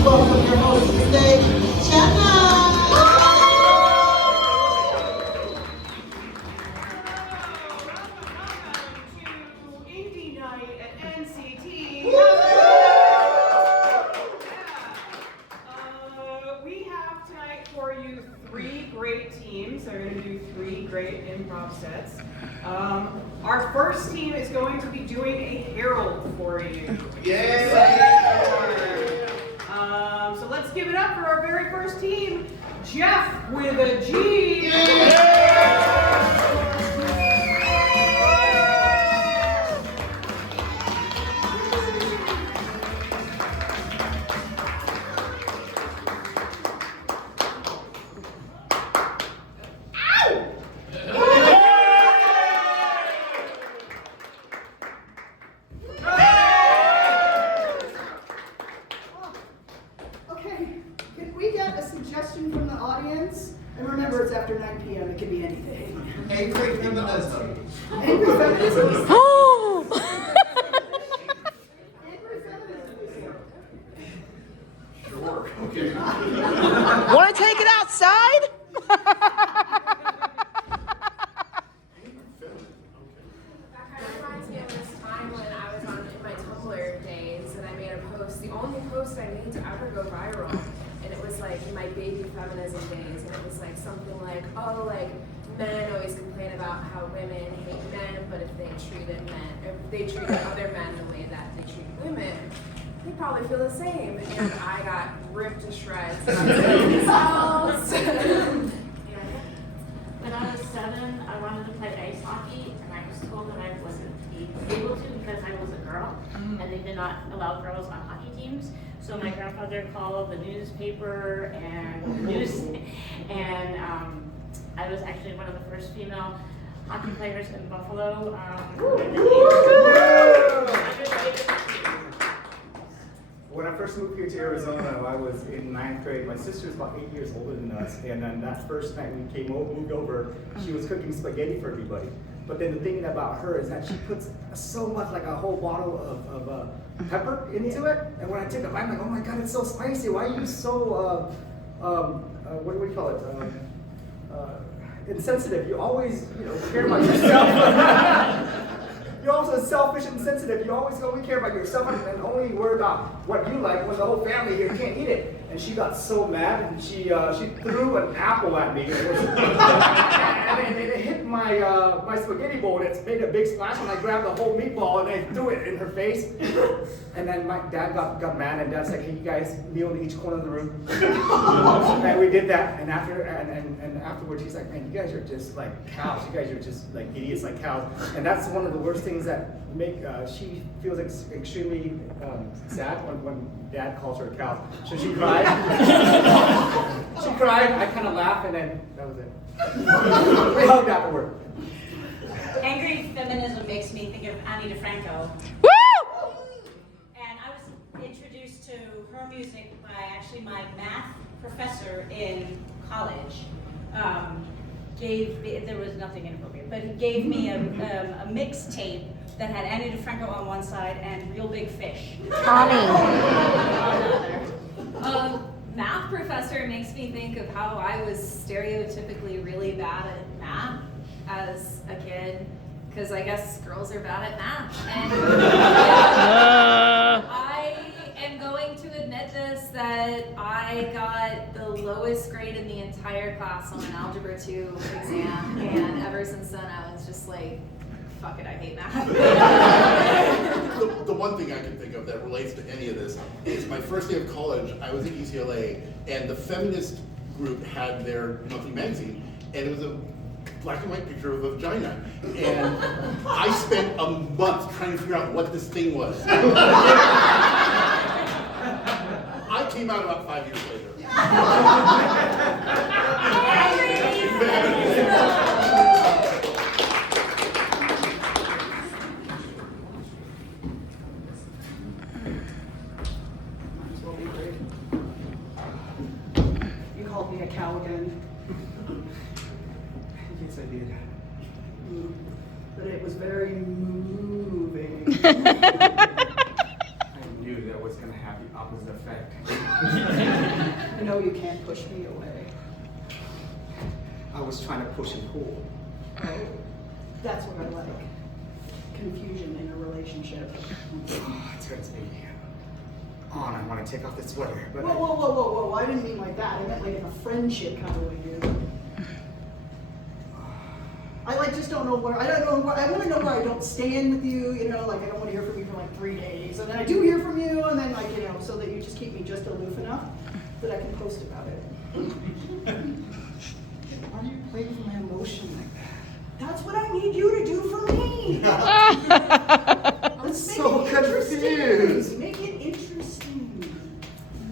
please welcome your host for today, Jenna. Welcome to Indie Night at NCT. We have tonight for you 3 great teams. They're going to do 3 great improv sets. Our first team is going to be doing a herald for you. So let's give it up for our very first team, Jeff with a G. Suggestion from the audience, and remember it's after 9 p.m. It can be anything. Angry feminism. Angry feminism. Oh! Angry feminism. Sure. Okay. Want to take it outside? That kind of reminds me of this time when I was in my Tumblr days and I made a post, the only post I made to ever go viral. And it was like in my baby feminism days, and it was like something like, oh, like men always complain about how women hate men, but if they treated other men the way that they treat women, they probably feel the same. And I got ripped to shreds. When I was 7, I wanted to play ice hockey, and I was told that I wasn't able to because I was a girl, and they did not allow girls on hockey teams. So my grandfather called the newspaper and I was actually one of the first female hockey players in Buffalo. When I first moved here to Arizona, I was in 9th grade. My sister was about 8 years older than us, and then that first night we moved over, she was cooking spaghetti for everybody. But then the thing about her is that she puts so much, like a whole bottle of pepper into it, and when I took a bite, I'm like, oh my god, it's so spicy. Why are you so, what do we call it? Insensitive. You always, care about yourself. You're also selfish and sensitive. You always only care about yourself and only worry about what you like when the whole family here can't eat it. And she got so mad, and she threw an apple at me. And it hit my spaghetti bowl, and it made a big splash, and I grabbed the whole meatball, and I threw it in her face. And then my dad got mad, and Dad's like, hey, you guys kneel in each corner of the room. And we did that, and afterwards, he's like, man, you guys are just like cows. You guys are just like idiots like cows. And that's one of the worst things that make, she feels extremely sad when Dad calls her a cow. So she cried. She cried, I kind of laughed, and then that was it. We hugged afterward. Angry feminism makes me think of Ani DeFranco. Woo! And I was introduced to her music by actually my math professor in college. There was nothing inappropriate, but he gave me a mixtape that had Ani DeFranco on one side and Real Big Fish on the other. Math professor makes me think of how I was stereotypically really bad at math as a kid, because I guess girls are bad at math. And I am going to admit this, that I got the lowest grade in the entire class on an Algebra 2 exam, and ever since then I was just like, fuck it, I hate math. The one thing I can think of that relates to any of this is my first day of college, I was at UCLA, and the feminist group had their monthly magazine, and it was a black and white picture of a vagina. And I spent a month trying to figure out what this thing was. I came out about 5 years later. You called me a cow again. Yes, I did. But it was very moving. I knew that was was going to have the opposite effect. You know you can't push me away. I was trying to push and pull. Oh, that's what I like. Confusion in a relationship. Oh, it turns me on. I want to take off this sweater, but Whoa, I didn't mean like that. I meant like in a friendship kind of way, dude. I like just don't know where, I don't know where, I want to know where I don't stand with you, you know, like I don't want to hear from you for like 3 days. And then I do hear from you, and then like, you know, so that you just keep me just aloof enough that I can post about it. why do you play with my emotion like that? That's what I need you to do for me. I'm so confused. Make it interesting.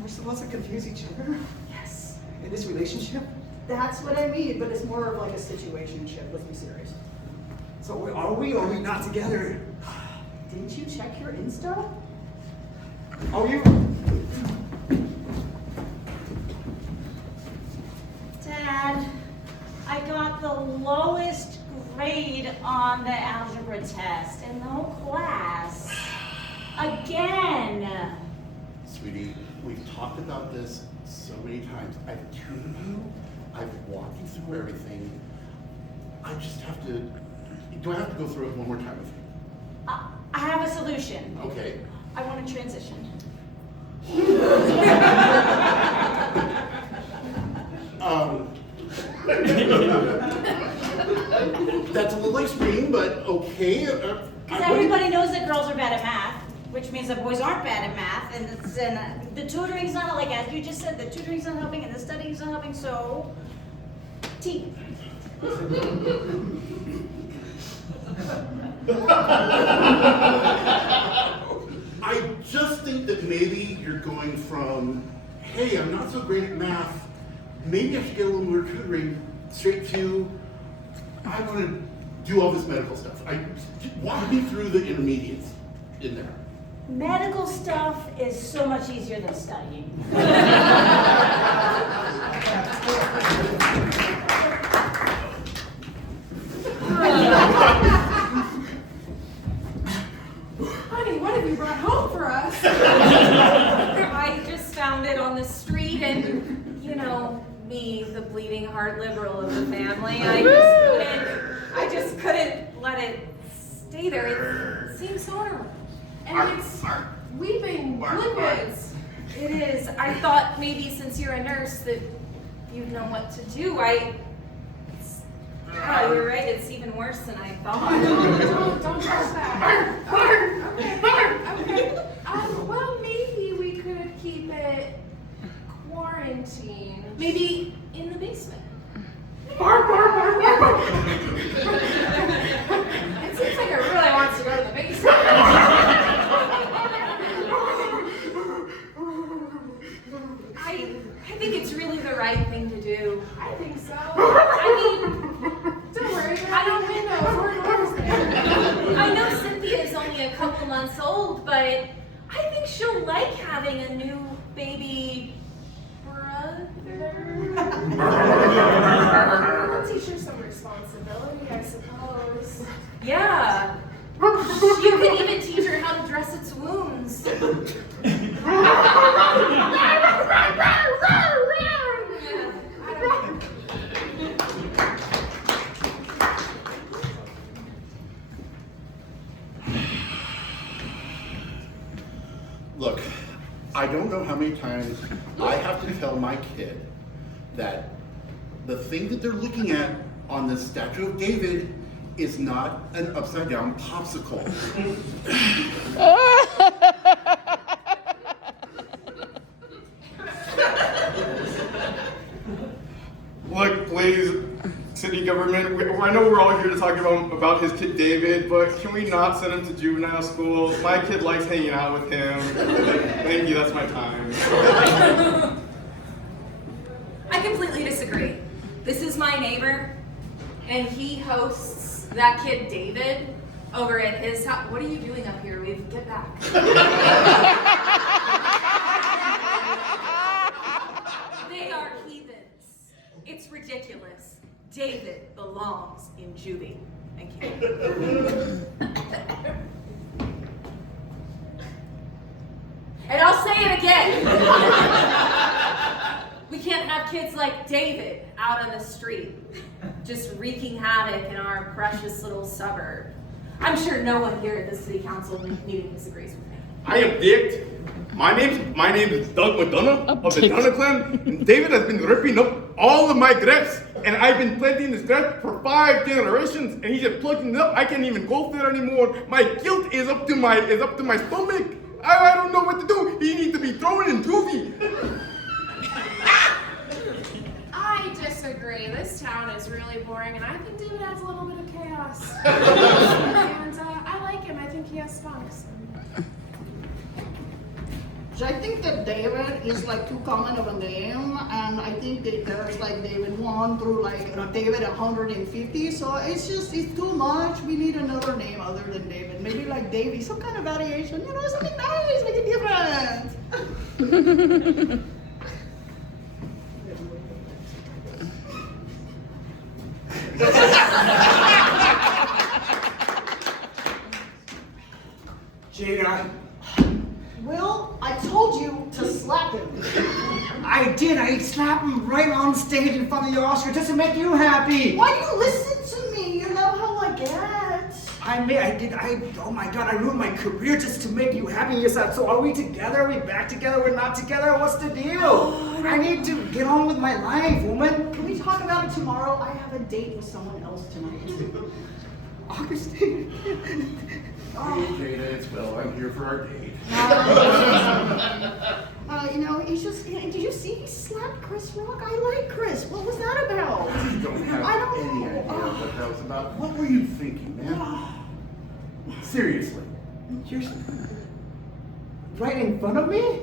We're supposed to confuse each other? Yes. In this relationship? That's what I mean, but it's more of like a situationship. Let's be serious. So are we or are we not together? Didn't you check your Insta? Oh, you? Dad, I got the lowest grade on the algebra test in the whole class. Again. Sweetie, we've talked about this so many times. I've tutored you. I've walked you through everything. I just have to. Do I have to go through it one more time with you? I have a solution. Okay. I want to transition. That's a little extreme, but okay. Because everybody knows that girls are bad at math, which means that boys aren't bad at math, and the tutoring's not, like as you just said, the tutoring's not helping and the studying's not helping, so T. I just think that maybe you're going from, hey, I'm not so great at math, maybe I should get a little more tutoring, straight to, I want to do all this medical stuff. Walk me through the intermediates in there. Medical stuff is so much easier than studying. Honey, what have you brought home for us? I just found it on the street, and you know me, the bleeding heart liberal of the family. I just couldn't let it stay there. It seems so honorable. And it's weeping liquids. It is. I thought maybe since you're a nurse that you'd know what to do. Yeah, you're right. It's even worse than I thought. Don't trust that. Okay. Well, maybe we could keep it quarantined. Maybe in the basement. It seems like it really wants to go to the basement. I think it's really the right thing to do. I think so. I mean, don't worry, I don't windows. We're doors there. I know Cynthia's only a couple months old, but I think she'll like having a new baby brother. I'll teach her some responsibility, I suppose. Yeah. You can even teach her how to dress its wounds. Look, I don't know how many times I have to tell my kid that the thing that they're looking at on the statue of David is not an upside down popsicle. Look, please, city government, I know we're all here to talk about his kid David, but can we not send him to juvenile school? My kid likes hanging out with him. Thank you, that's my time. I completely disagree. This is my neighbor, and he hosts that kid David over at his house. What are you doing up here? We've get back. They are heathens. It's ridiculous. David belongs in juvie. Thank you. And I'll say it again. We can't have kids like David out on the street, just wreaking havoc in our precious little suburb. I'm sure no one here at the city council meeting disagrees with me. I object. My name is Doug McDonough of the Donner clan, and David has been ripping up all of my grapes, and I've been planting this grape for 5 generations, and he's just plucking it up. I can't even go there anymore. My guilt is up to my stomach. I don't know what to do. He needs to be thrown in juvie. I disagree. This town is really boring, and I think David adds a little bit of chaos. And I like him. I think he has spunk. So I think that David is like too common of a name, and I think that there's like David 1 through like David 150. So it's too much. We need another name other than David. Maybe like Davy, some kind of variation. You know, something nice, make it different. Jada, Will, I told you to slap him. I did. I slapped him right on stage in front of your Oscar just to make you happy. Why do you listen to me? You know how I get. Oh my God, I ruined my career just to make you happy. Yes, so are we together? Are we back together? We're not together? What's the deal? I need to get on with my life, woman. Can we talk about it tomorrow? I have a date with someone else tonight. Augustine. Hey, Jada, it's Will. I'm here for our date. You know, he's just, did you see he slapped Chris Rock? I like Chris. What was that about? I don't have any idea what that was about. What were you thinking, man? Seriously. You're right in front of me?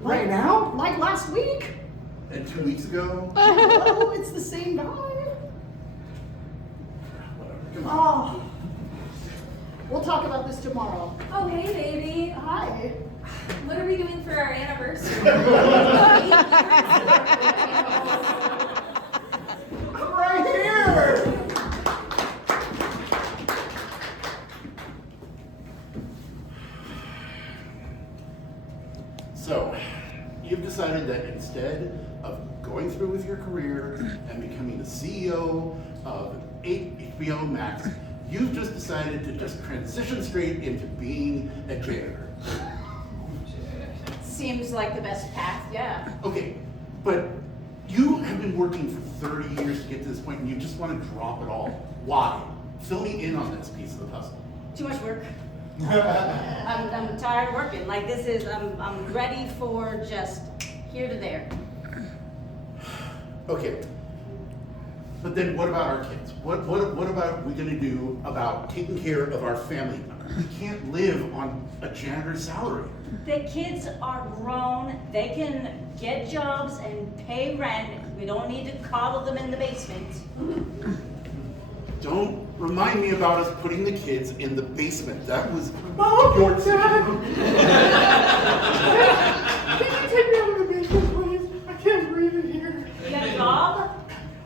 Right now? Like last week? And 2 weeks ago? Oh, it's the same guy. Oh. We'll talk about this tomorrow. Oh, hey, baby. Hi. What are we doing for our anniversary? I'm right here. So, you've decided that instead of going through with your career and becoming the CEO of HBO Max, you've just decided to just transition straight into being a janitor. Seems like the best path, yeah. Okay, but you have been working for 30 years to get to this point and you just want to drop it all. Why? Fill me in on this piece of the puzzle. Too much work. I'm tired of working. Like this is, I'm ready for just here to there. Okay, but then what about our kids? What about we gonna do about taking care of our family? We can't live on a janitor's salary. The kids are grown. They can get jobs and pay rent. We don't need to coddle them in the basement. Don't remind me about us putting the kids in the basement. That was Mom, your Dad. Can you take me out of the basement, please? I can't breathe in here. You got a job?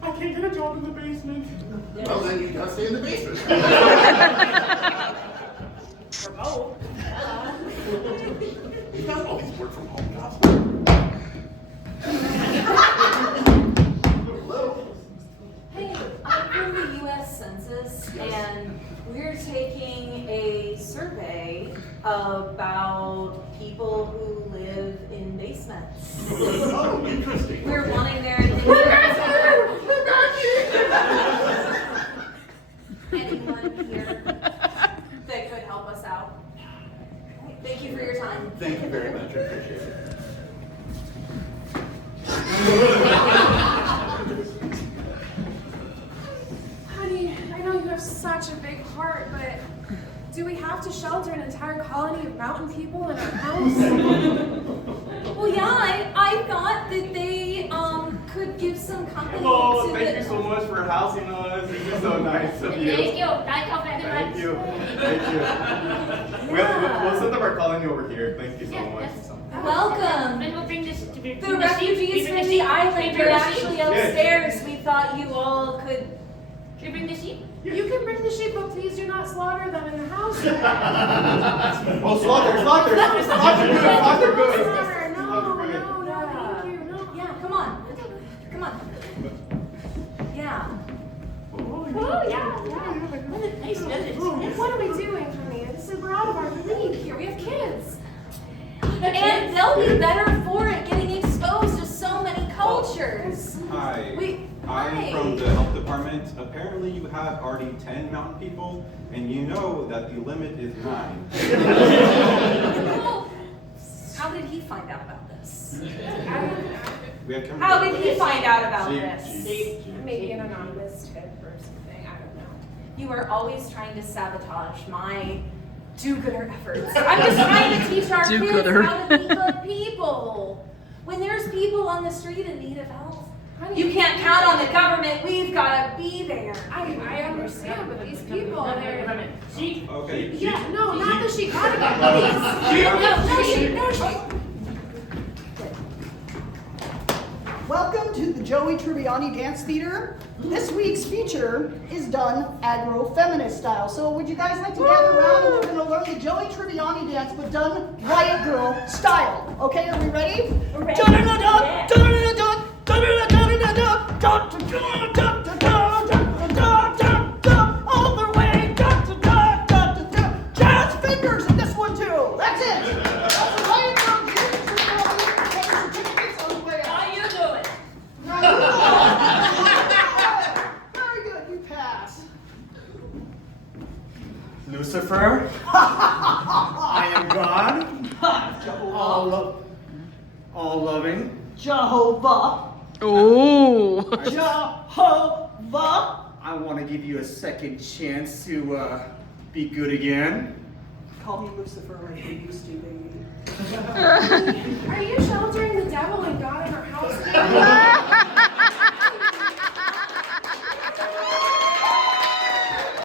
I can't get a job in the basement. Well, then you gotta stay in the basement. Remote. You got all these work from home jobs. Hello. Hey, I'm from the U.S. Census, and we're taking a survey about people who live in basements. Oh, interesting. We're Okay. wanting their anyone here that could help us out. Thank you for your time. Thank you very much. I appreciate it. Honey, I know you have such a big heart, but do we have to shelter an entire colony of mountain people in our house? Well, yeah, I thought that they could give some company Hello, to thank the... you so much for housing us. This is so nice of you. Thank you. Thank you very Thank much. you. Thank you. We'll set up our colony over here. Thank you so Yes, much. yes. Welcome. And we'll bring this to be The refugees from the island are actually upstairs. We thought you all could... Should we bring the sheep? You can bring the sheep, but please do not slaughter them in the house. Oh, slaughter good, slaughter good. I'll be better for it, getting exposed to so many cultures. Hi. Hi. I'm from the health department. Apparently you have already 10 mountain people, and you know that the limit is 9. Well, how did he find out about this? We have Kimberly. How did he find out about She- this? Maybe an anonymous tip or something, I don't know. You are always trying to sabotage my do-gooder efforts. I'm just trying to teach our kids Do-gooder. how to be good people. When there's people on the street in need of help, you can't count on the government. We've got to be there. I understand, but these people, they're... Okay. Yeah, no, not the sheep. Not again, please. No, sheep. Welcome to the Joey Tribbiani Dance Theater. This week's feature is done agro-feminist style. So would you guys like to gather around and we're going to learn the Joey Tribbiani dance but done riot girl style. Okay, are we ready? We're ready. All the way, jazz fingers in this one too. That's it. That's a riot girl dance on the way out. How you doing? Very good, you pass. Lucifer, I am God, all loving. Jehovah. Ooh. Jehovah. I want to give you a second chance to be good again. Call me Lucifer like you used to, baby. Are you